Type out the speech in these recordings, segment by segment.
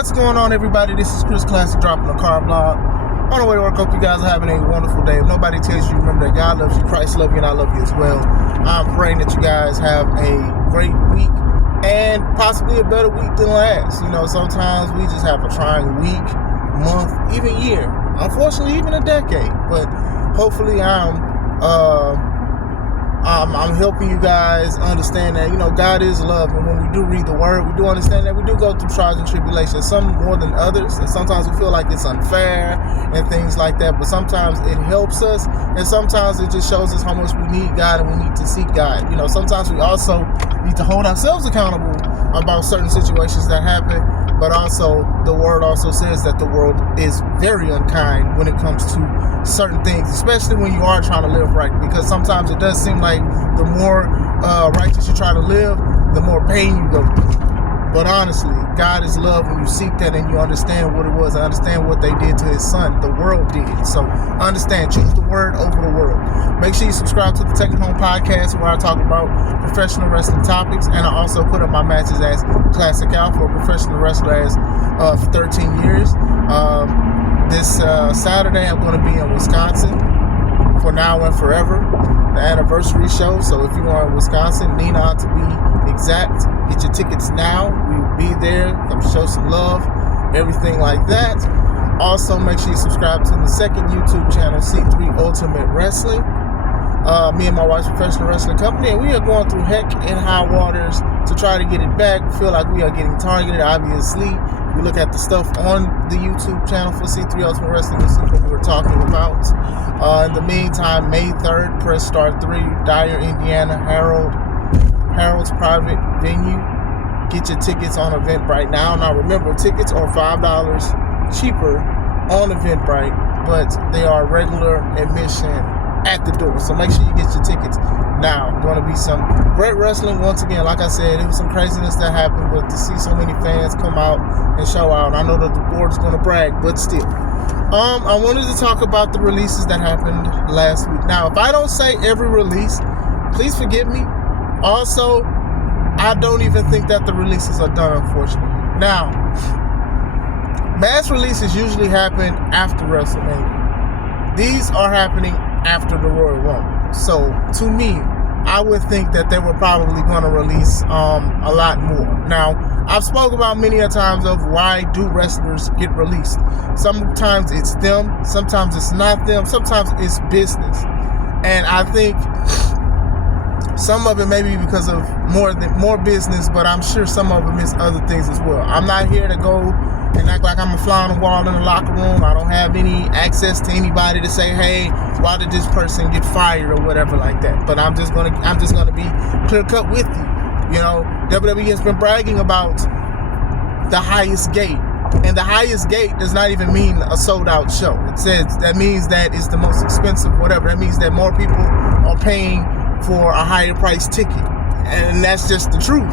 What's going on, everybody? This is Chris Classic dropping a car blog. On the way to work, hope you guys are having a wonderful day. If nobody tells you, remember that God loves you, Christ loves you, and I love you as well. I'm praying that you guys have a great week and possibly a better week than last. You know, sometimes we just have a trying week, month, even year. Unfortunately, even a decade. But hopefully I'm helping you guys understand that, you know, God is love. And when we do read the word, we do understand that we do go through trials and tribulations, some more than others. And sometimes we feel like it's unfair and things like that. But sometimes it helps us. And sometimes it just shows us how much we need God and we need to seek God. You know, sometimes we also need to hold ourselves accountable about certain situations that happen. But also, the word also says that the world is very unkind when it comes to certain things, especially when you are trying to live right. Because sometimes it does seem like the more righteous you try to live, the more pain you go through. But honestly, God is love when you seek that and you understand what it was and understand what they did to his son. The world did. So understand, choose the word over the world. Make sure you subscribe to the Take It Home podcast where I talk about professional wrestling topics. And I also put up my matches as Classic Alpha, a professional wrestler as for 13 years. This Saturday, I'm going to be in Wisconsin for Now and Forever, the anniversary show. So if you are in Wisconsin, Neenah to be exact, get your tickets now. We will be there. Come show some love, everything like that. Also, make sure you subscribe to the second YouTube channel, C3 Ultimate Wrestling. Me and my wife's professional wrestling company, and we are going through heck and high waters to try to get it back. We feel like we are getting targeted, obviously. If you look at the stuff on the YouTube channel for C3 Ultimate Wrestling, you'll see what we're talking about. In the meantime, May 3rd, press star 3, Dyer, Indiana, Harold's private venue. Get your tickets on Eventbrite now. Now remember, tickets are $5 cheaper on Eventbrite, but they are regular admission at the door. So make sure you get your tickets now. Going to be some great wrestling. Once again, like I said, it was some craziness that happened, but to see so many fans come out and show out, I know that the board is going to brag, but still. I wanted to talk about the releases that happened last week. Now, if I don't say every release, please forgive me. Also, I don't even think that the releases are done, unfortunately. Now, mass releases usually happen after WrestleMania. These are happening after the Royal Rumble. So, to me, I would think that they were probably going to release a lot more. Now, I've spoken about many a times of why do wrestlers get released. Sometimes it's them, sometimes it's not them, sometimes it's business. And I think some of it may be because of more business, but I'm sure some of them is other things as well. I'm not here to go and act like I'm a fly on the wall in the locker room. I don't have any access to anybody to say, hey, why did this person get fired or whatever like that. But I'm just gonna be clear cut with you. You know, WWE has been bragging about the highest gate. And the highest gate does not even mean a sold out show. It says that means that it's the most expensive, whatever. That means that more people are paying for a higher price ticket. And that's just the truth.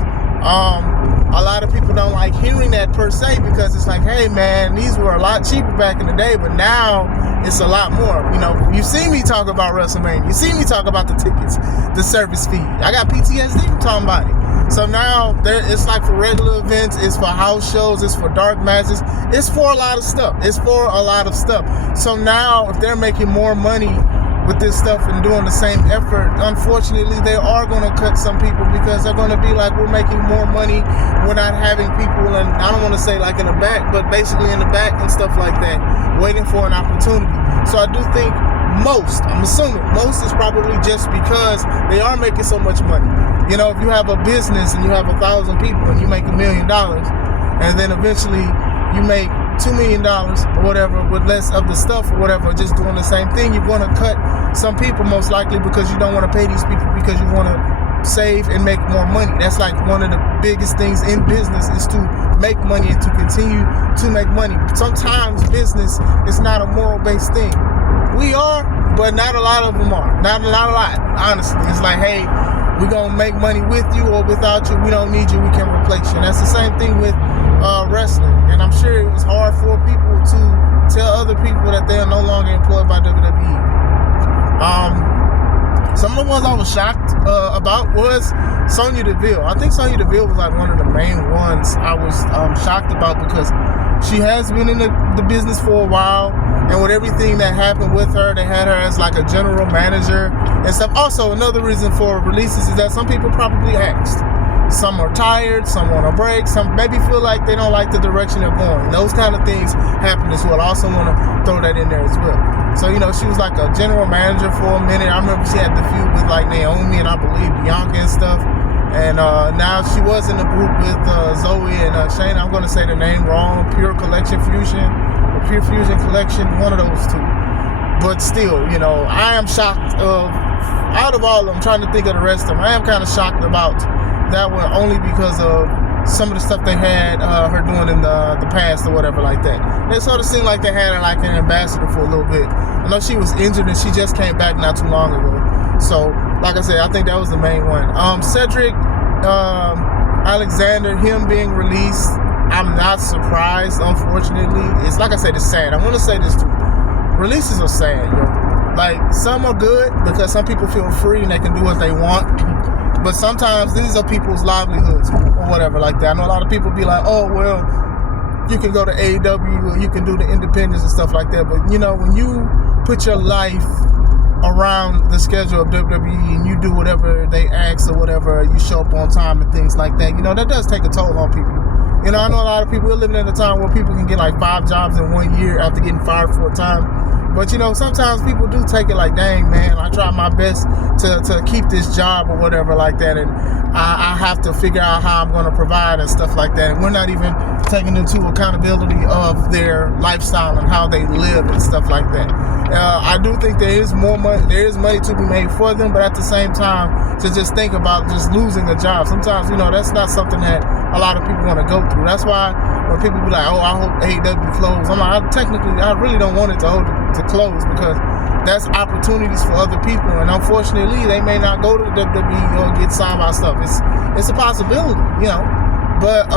A lot of people don't like hearing that per se because it's like, hey man, these were a lot cheaper back in the day, but now it's a lot more. You know, you see me talk about WrestleMania. You see me talk about the tickets, the service fee. I got PTSD from talking about it. So now it's like for regular events, it's for house shows, it's for dark matches, it's for a lot of stuff. So now if they're making more money with this stuff and doing the same effort, unfortunately they are going to cut some people because they're going to be like, we're making more money, we're not having people, and I don't want to say like in the back, but basically in the back and stuff like that, waiting for an opportunity. So I do think I'm assuming most is probably just because they are making so much money. You know, if you have a business and you have 1,000 people and you make $1 million, and then eventually you make $2 million or whatever with less of the stuff or whatever, just doing the same thing, you're going to cut some people most likely because you don't want to pay these people because you want to save and make more money. That's like one of the biggest things in business is to make money and to continue to make money. Sometimes business is not a moral-based thing. We are, but not a lot of them are. Not a lot, honestly. It's like, hey, we're going to make money with you or without you. We don't need you. We can replace you. And that's the same thing with wrestling. And I'm sure it was hard for people to tell other people that they are no longer employed by WWE. Some of the ones I was shocked about was Sonya Deville. I think Sonya Deville was like one of the main ones I was shocked about, because she has been in the business for a while, and with everything that happened with her, they had her as like a general manager and stuff. Also, another reason for releases is that some people probably asked. Some are tired, some want a break, some maybe feel like they don't like the direction they're going. Those kind of things happen as well. I also want to throw that in there as well. So, she was like a general manager for a minute. I remember she had the feud with like Naomi and I believe Bianca and stuff. And now she was in the group with Zoe and Shayna. I'm going to say the name wrong. Pure Collection Fusion or Pure Fusion Collection, one of those two. But still, I am shocked out of all of them, I'm trying to think of the rest of them. I am kind of shocked about that one, only because of some of the stuff they had her doing in the past or whatever like that. It sort of seemed like they had her like an ambassador for a little bit. I know she was injured and she just came back not too long ago. So, like I said, I think that was the main one. Cedric Alexander, him being released, I'm not surprised, unfortunately. It's like I said, it's sad. I want to say this too. Releases are sad, Like, some are good because some people feel free and they can do what they want. But sometimes these are people's livelihoods or whatever like that. I know a lot of people be like, oh, well, you can go to AEW or you can do the independents and stuff like that. But, when you put your life around the schedule of WWE and you do whatever they ask or whatever, you show up on time and things like that, that does take a toll on people. I know a lot of people, we're living in a time where people can get like 5 jobs in 1 year after getting fired 4 times. But, sometimes people do take it like, dang, man, I try my best to keep this job or whatever like that. And I have to figure out how I'm going to provide and stuff like that. And we're not even taking into accountability of their lifestyle and how they live and stuff like that. I do think there is more money. There is money to be made for them. But at the same time, to just think about just losing a job, sometimes, that's not something that a lot of people want to go through. That's why when people be like, oh, I hope AEW closes, I'm like, I really don't want it to close, because that's opportunities for other people, and unfortunately they may not go to the WWE or get signed by stuff. It's a possibility, But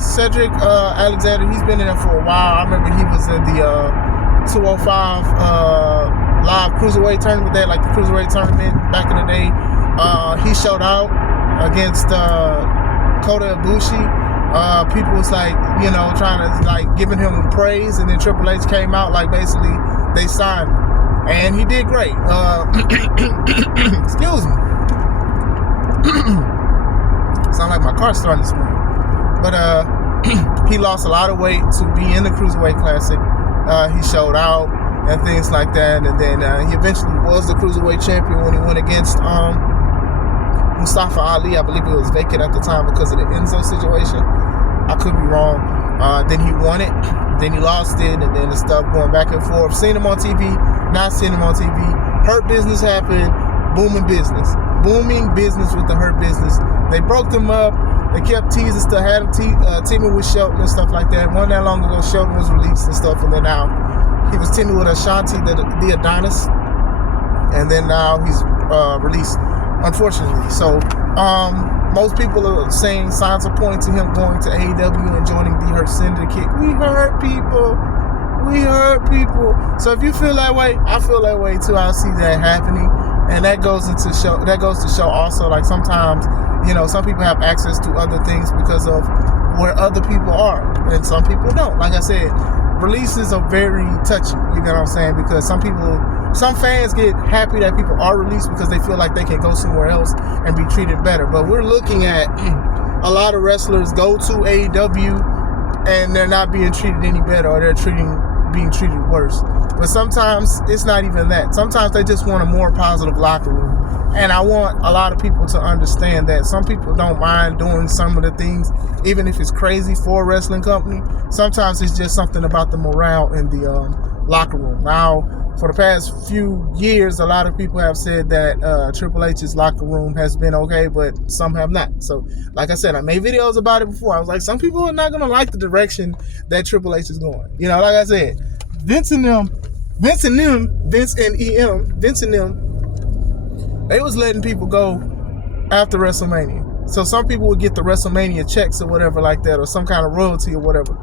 Cedric Alexander, he's been in there for a while. I remember he was in the 205 live cruiserweight tournament. They had like the cruiserweight tournament back in the day. He showed out against Kota Ibushi. People was like, trying to like giving him praise, and then Triple H came out like basically they signed him, and he did great. Excuse me. Sound like my car starting this morning. But he lost a lot of weight to be in the Cruiserweight Classic. He showed out and things like that, and then he eventually was the Cruiserweight champion when he went against Mustafa Ali. I believe it was vacant at the time because of the Enzo situation. I could be wrong. Then he won it, then he lost it, and then the stuff going back and forth. Seen him on TV, not seen him on TV. Hurt Business happened, booming business with the Hurt Business. They broke them up. They kept teasing stuff, had him teaming with Shelton and stuff like that. Wasn't that long ago, Shelton was released and stuff, and then now he was teaming with Ashanti, the Adonis, and then now he's released, unfortunately. So, most people are saying signs are pointing to him going to AEW and joining the Hurt Syndicate. We hurt people. So if you feel that way, I feel that way too. I see that happening, and that goes to show also, like, sometimes, some people have access to other things because of where other people are, and some people don't. Like I said, releases are very touchy. You know what I'm saying? Because some fans get happy that people are released because they feel like they can go somewhere else and be treated better. But we're looking at a lot of wrestlers go to AEW and they're not being treated any better, or they're being treated worse. But sometimes it's not even that. Sometimes they just want a more positive locker room. And I want a lot of people to understand that some people don't mind doing some of the things, even if it's crazy for a wrestling company. Sometimes it's just something about the morale in the locker room. Now, for the past few years, a lot of people have said that Triple H's locker room has been okay, but some have not. So, like I said, I made videos about it before. I was like, some people are not going to like the direction that Triple H is going. Like I said, Vince and EM, they was letting people go after WrestleMania. So some people would get the WrestleMania checks or whatever like that, or some kind of royalty or whatever.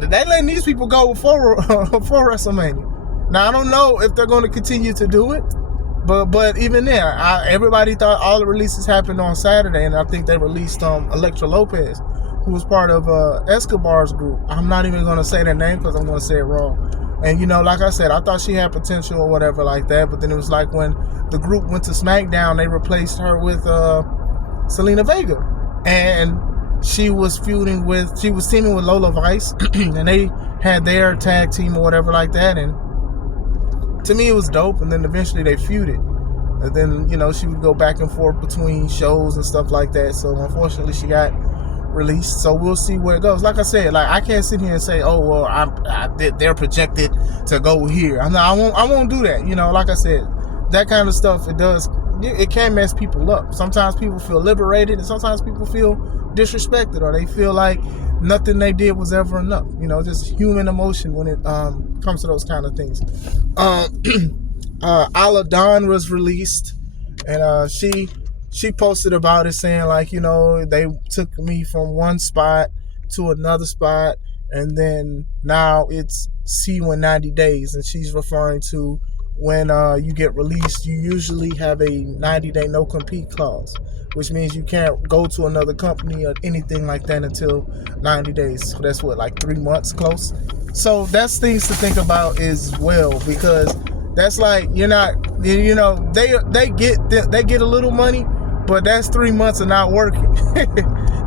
They letting these people go before WrestleMania. Now, I don't know if they're going to continue to do it, But even there, everybody thought all the releases happened on Saturday, and I think they released Electra Lopez, who was part of Escobar's group. I'm not even going to say their name because I'm going to say it wrong. And, you know, like I said, I thought she had potential or whatever like that. But then it was like when the group went to SmackDown, they replaced her with Selena Vega. And she was teaming with Lola Vice. And they had their tag team or whatever like that. And to me, it was dope. And then eventually they feuded. And then, you know, she would go back and forth between shows and stuff like that. So unfortunately, she got released. So we'll see where it goes. Like I said, like I can't sit here and say, oh well, they're projected to go here. I won't do that. You know, like I said, that kind of stuff, it can mess people up. Sometimes people feel liberated, and sometimes people feel disrespected, or they feel like nothing they did was ever enough. You know, just human emotion when it comes to those kind of things. Ala Dawn was released, and she posted about it, saying like, you know, they took me from one spot to another spot, and then now it's see you in 90 days. And she's referring to when you get released, you usually have a 90-day no-compete clause, which means you can't go to another company or anything like that until 90 days. So that's what, like 3 months close? So that's things to think about as well, because that's like, you're not, you know, they get a little money, but that's 3 months of not working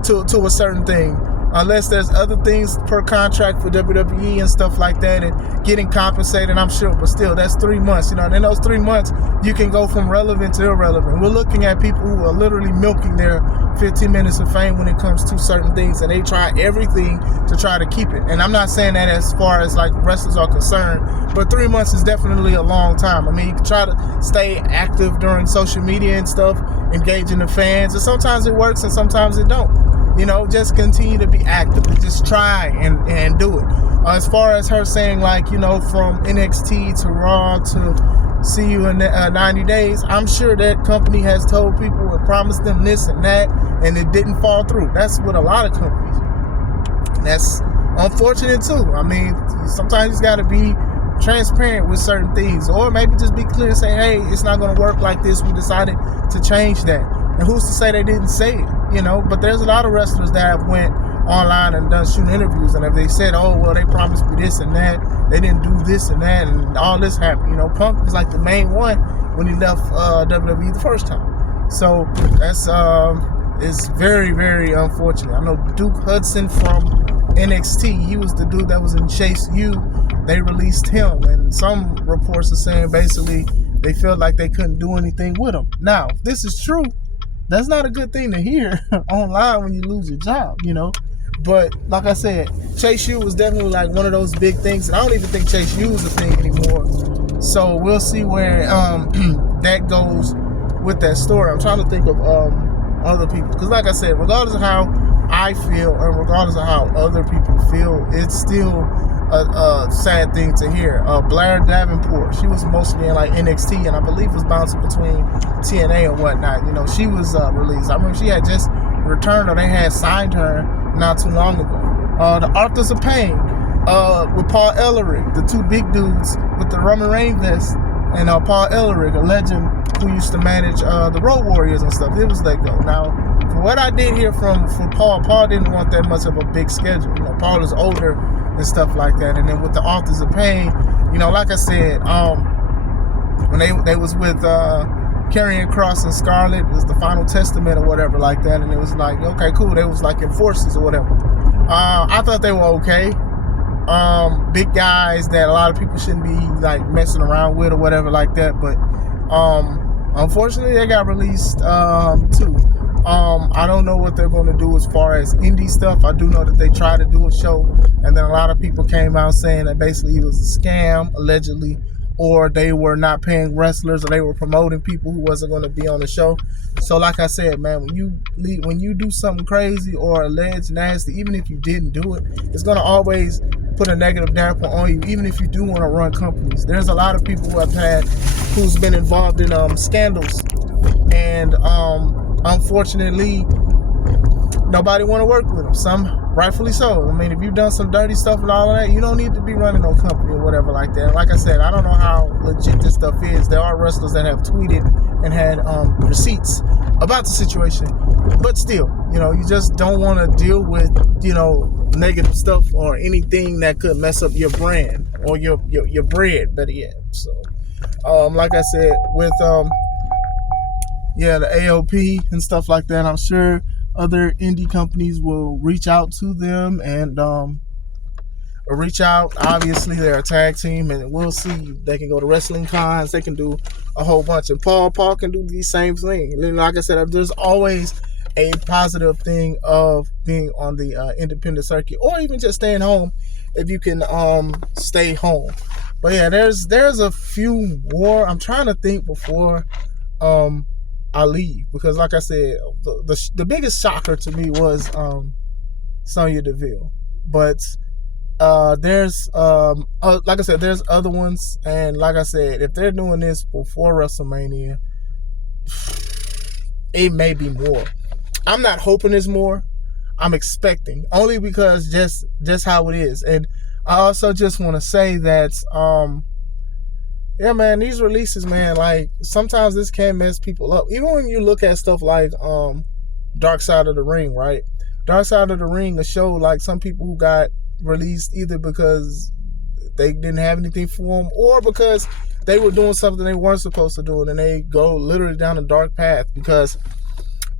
to a certain thing. Unless there's other things per contract for WWE and stuff like that, and getting compensated, I'm sure. But still, that's 3 months. You know, and in those 3 months, you can go from relevant to irrelevant. We're looking at people who are literally milking their 15 minutes of fame when it comes to certain things, and they try everything to try to keep it. And I'm not saying that as far as like wrestlers are concerned, but 3 months is definitely a long time. I mean, you can try to stay active during social media and stuff, engaging the fans, and sometimes it works and sometimes it don't. You know, just continue to be active. Just try and do it. As far as her saying, like, you know, from NXT to Raw to see you in 90 days, I'm sure that company has told people and promised them this and that, and it didn't fall through. That's what a lot of companies. That's unfortunate too. I mean, sometimes you just got to be transparent with certain things, or maybe just be clear and say, hey, it's not going to work like this. We decided to change that. And who's to say they didn't say it, you know? But there's a lot of wrestlers that have went online and done shooting interviews, and if they said, oh, well, they promised me this and that, they didn't do this and that, and all this happened. You know, Punk was like the main one when he left WWE the first time. So that's it's very, very unfortunate. I know Duke Hudson from NXT, he was the dude that was in Chase U. They released him, and some reports are saying basically they felt like they couldn't do anything with him. Now, if this is true, that's not a good thing to hear online when you lose your job, you know. But like I said, Chase U was definitely like one of those big things, and I don't even think Chase U is a thing anymore. So we'll see where that goes with that story. I'm trying to think of other people, because like I said, regardless of how I feel and regardless of how other people feel, it's still a sad thing to hear. Blair Davenport, she was mostly in like NXT, and I believe was bouncing between TNA and whatnot. You know, she was released. I remember she had just returned, or they had signed her not too long ago. The Authors of Pain with Paul Ellering, the two big dudes with the Roman Reigns vest, and Paul Ellering, a legend who used to manage the Road Warriors and stuff. It was let go. Now, from what I did hear from Paul didn't want that much of a big schedule. You know, Paul is older and stuff like that. And then with the Authors of Pain, you know, like I said, when they was with Karrion Kross and Scarlett, it was the Final Testament or whatever like that, and it was like, okay, cool, they was like enforcers or whatever. I thought they were okay. Big guys that a lot of people shouldn't be like messing around with or whatever like that, but unfortunately they got released too. I don't know what they're going to do as far as indie stuff. I do know that they tried to do a show, and then a lot of people came out saying that basically it was a scam, allegedly, or they were not paying wrestlers, or they were promoting people who wasn't going to be on the show. So like I said, man, when you do something crazy or alleged nasty, even if you didn't do it, it's going to always put a negative damper on you, even if you do want to run companies. There's a lot of people who's been involved in scandals, and unfortunately, nobody want to work with them. Some rightfully so. I mean, if you've done some dirty stuff and all of that, you don't need to be running no company or whatever like that. Like I said, I don't know how legit this stuff is. There are wrestlers that have tweeted and had receipts about the situation, but still, you just don't want to deal with negative stuff or anything that could mess up your brand or your bread, better yet. So like I said, with the AOP and stuff like that, I'm sure other indie companies will reach out to them and reach out. Obviously, they're a tag team, and we'll see. They can go to wrestling cons. They can do a whole bunch. And Paul can do the same thing. Like I said, there's always a positive thing of being on the independent circuit, or even just staying home if you can stay home. But yeah, there's a few more. I'm trying to think before I leave, because like I said, the biggest shocker to me was Sonya Deville. But there's like I said, there's other ones, and like I said, if they're doing this before WrestleMania, it may be more. I'm not hoping it's more. I'm expecting, only because just how it is. And I also just want to say that yeah, man, these releases, man, like, sometimes this can mess people up. Even when you look at stuff like Dark Side of the Ring, right? Dark Side of the Ring, a show, like, some people who got released either because they didn't have anything for them, or because they were doing something they weren't supposed to do, and they go literally down a dark path because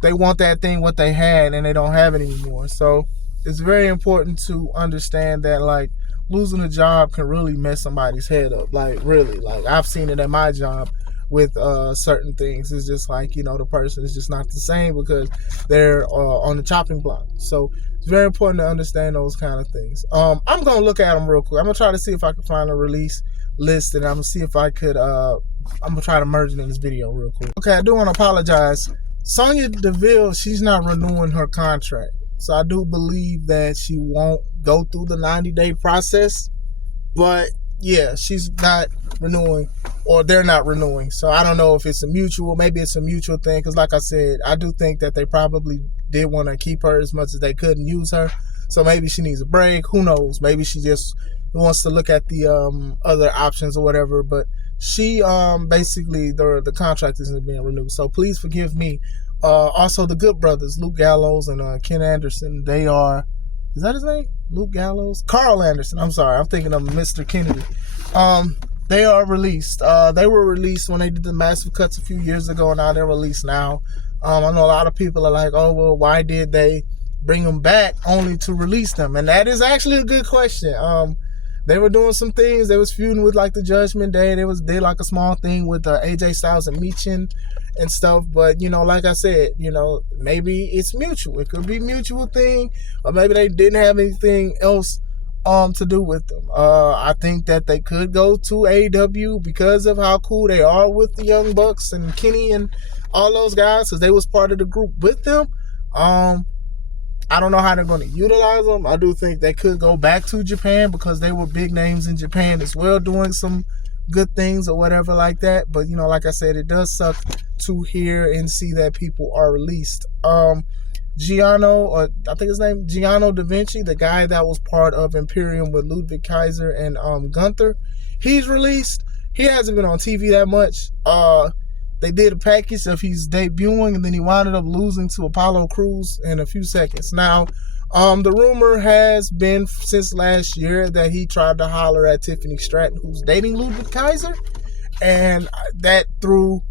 they want that thing what they had and they don't have it anymore. So it's very important to understand that, like, losing a job can really mess somebody's head up. Like, really. Like, I've seen it at my job with certain things. It's just like, the person is just not the same because they're on the chopping block. So it's very important to understand those kind of things. I'm going to look at them real quick. I'm going to try to see if I can find a release list, and I'm going to see if I could, I'm going to try to merge it in this video real quick. Okay, I do want to apologize. Sonya Deville, she's not renewing her contract. So I do believe that she won't go through the 90-day process. But yeah, she's not renewing, or they're not renewing. So I don't know if it's maybe it's a mutual thing. Because like I said, I do think that they probably did want to keep her as much as they could and use her. So maybe she needs a break. Who knows? Maybe she just wants to look at the other options or whatever. But she basically, the contract isn't being renewed. So please forgive me. Also, the Good Brothers, Luke Gallows and Ken Anderson, they are, is that his name? Luke Gallows? Carl Anderson, I'm sorry, I'm thinking of Mr. Kennedy. They are released. They were released when they did the massive cuts a few years ago, and now they're released now. I know a lot of people are like, oh, well, why did they bring them back only to release them? And that is actually a good question. They were doing some things. They was feuding with, like, the Judgment Day. They did like a small thing with AJ Styles and Michin and stuff. But, like I said, maybe it's mutual. It could be a mutual thing, or maybe they didn't have anything else to do with them. I think that they could go to AEW because of how cool they are with the Young Bucks and Kenny and all those guys, because they was part of the group with them. I don't know how they're going to utilize them. I do think they could go back to Japan because they were big names in Japan as well, doing some good things or whatever like that. But, like I said, it does suck to hear and see that people are released. Giano, or I think his name, Giano Da Vinci, the guy that was part of Imperium with Ludwig Kaiser and Gunther, he's released. He hasn't been on TV that much. They did a package of he's debuting, and then he wound up losing to Apollo Crews in a few seconds. Now, the rumor has been since last year that he tried to holler at Tiffany Stratton, who's dating Ludwig Kaiser, and that threw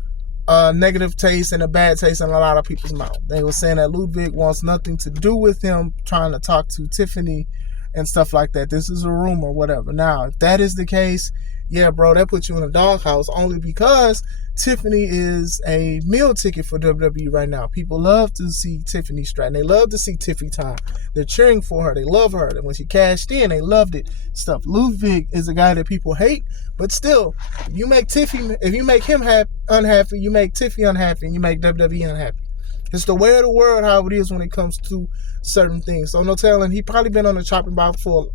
a negative taste and a bad taste in a lot of people's mouth. They were saying that Ludwig wants nothing to do with him trying to talk to Tiffany and stuff like that. This is a rumor, whatever. Now, if that is the case, yeah, bro, that puts you in a doghouse, only because Tiffany is a meal ticket for WWE right now. People love to see Tiffany Stratton. They love to see Tiffy time. They're cheering for her. They love her. And when she cashed in, they loved it. Stuff. Ludwig is a guy that people hate, but still, if you make him unhappy, you make Tiffy unhappy, and you make WWE unhappy. It's the way of the world, how it is when it comes to certain things. So no telling, he probably been on the chopping block for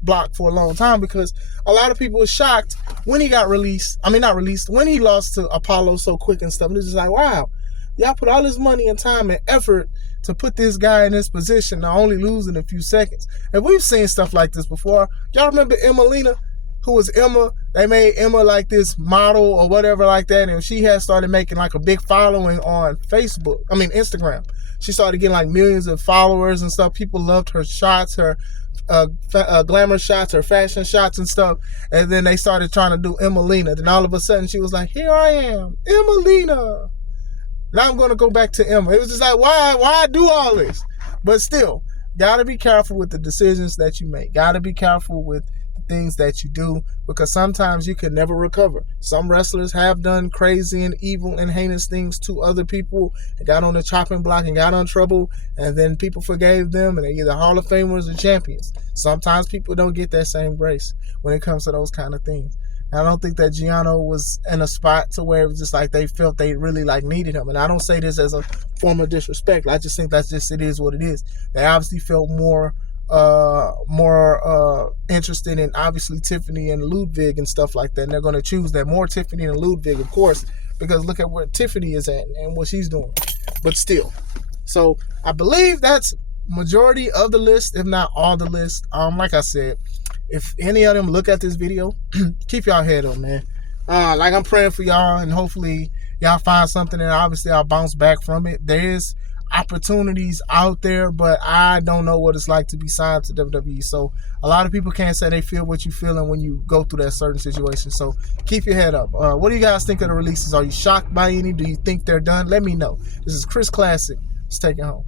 a long time, because a lot of people were shocked when he got released. I mean, not released, when he lost to Apollo so quick and stuff. And it's just like, wow, y'all put all this money and time and effort to put this guy in this position to only lose in a few seconds. And we've seen stuff like this before. Y'all remember Emmalina, who was Emma? They made Emma like this model or whatever like that, and she had started making like a big following on Instagram. She started getting like millions of followers and stuff. People loved her shots, her glamour shots, her fashion shots and stuff. And then they started trying to do Emmalina. Then all of a sudden she was like, here I am, Emmalina. Now I'm going to go back to Emma. It was just like, why do all this? But still, got to be careful with the decisions that you make. Got to be careful with the things that you do, because sometimes you can never recover. Some wrestlers have done crazy and evil and heinous things to other people and got on the chopping block and got in trouble, and then people forgave them and they're either Hall of Famers or champions. Sometimes people don't get that same grace when it comes to those kind of things. I don't think that Giano was in a spot to where it was just like they felt they really like needed him. And I don't say this as a form of disrespect. I just think that's just, it is what it is. They obviously felt more interested in obviously Tiffany and Ludwig and stuff like that. And they're going to choose that more Tiffany and Ludwig, of course, because look at where Tiffany is at and what she's doing. But still. So I believe that's majority of the list, if not all the list. Like I said, if any of them look at this video, keep y'all head up, man. Like I'm praying for y'all, and hopefully y'all find something, and obviously I'll bounce back from it. There is opportunities out there, but I don't know what it's like to be signed to WWE. So a lot of people can't say they feel what you feeling when you go through that certain situation. So keep your head up. What do you guys think of the releases? Are you shocked by any? Do you think they're done? Let me know. This is Chris Classic. Let's take it home.